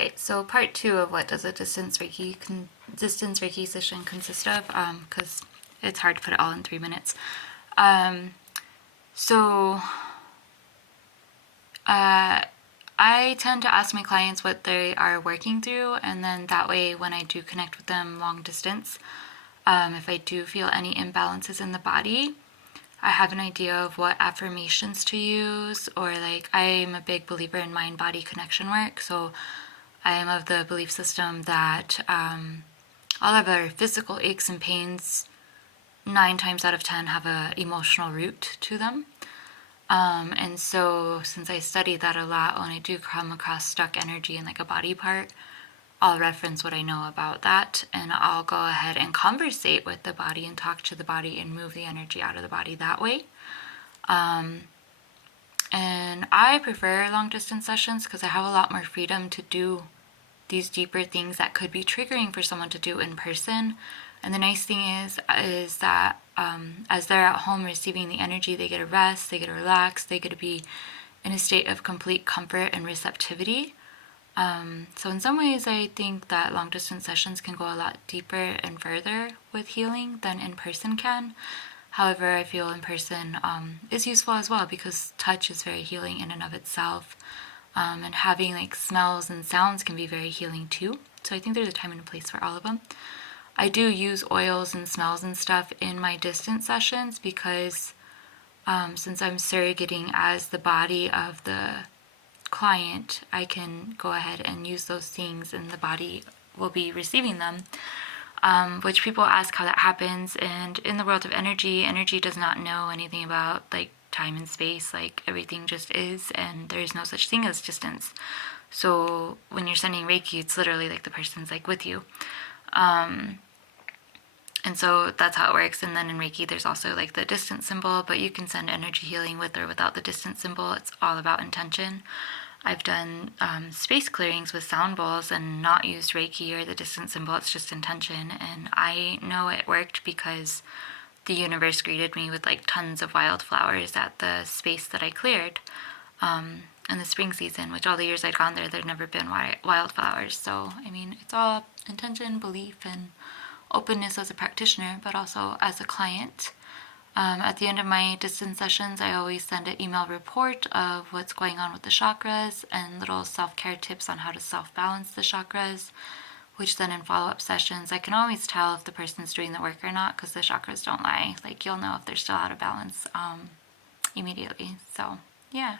right, so part 2 of what does a distance Reiki session consist of, because it's hard to put it all in 3 minutes. So I tend to ask my clients what they are working through, and then that way when I do connect with them long distance, if I do feel any imbalances in the body, I have an idea of what affirmations to use, or like I'm a big believer in mind-body connection work, so I am of the belief system that all of our physical aches and pains 9 times out of 10 have an emotional root to them. And so since I study that a lot, when I do come across stuck energy in like a body part, I'll reference what I know about that, and I'll go ahead and conversate with the body and talk to the body and move the energy out of the body that way. And I prefer long distance sessions because I have a lot more freedom to do these deeper things that could be triggering for someone to do in person. And the nice thing is that as they're at home receiving the energy, they get to rest, they get to relax, they get to be in a state of complete comfort and receptivity. So in some ways, I think that long distance sessions can go a lot deeper and further with healing than in person can. However, I feel in person is useful as well because touch is very healing in and of itself. And having like smells and sounds can be very healing too. So I think there's a time and a place for all of them. I do use oils and smells and stuff in my distance sessions because since I'm surrogating as the body of the client, I can go ahead and use those things and the body will be receiving them, which people ask how that happens. And in the world of energy does not know anything about like time and space. Like everything just is, and there's no such thing as distance. So when you're sending Reiki, it's literally like the person's like with you. And so that's how it works. And then in Reiki, there's also like the distance symbol, but you can send energy healing with or without the distance symbol. It's all about intention. I've done space clearings with sound bowls and not used Reiki or the distance symbol. It's just intention. And I know it worked because the universe greeted me with like tons of wildflowers at the space that I cleared in the spring season, which all the years I'd gone there, there'd never been wildflowers. So, I mean, it's all intention, belief, and openness as a practitioner, but also as a client. At the end of my distance sessions, I always send an email report of what's going on with the chakras and little self-care tips on how to self-balance the chakras, which then in follow-up sessions, I can always tell if the person's doing the work or not because the chakras don't lie. Like you'll know if they're still out of balance immediately. So yeah.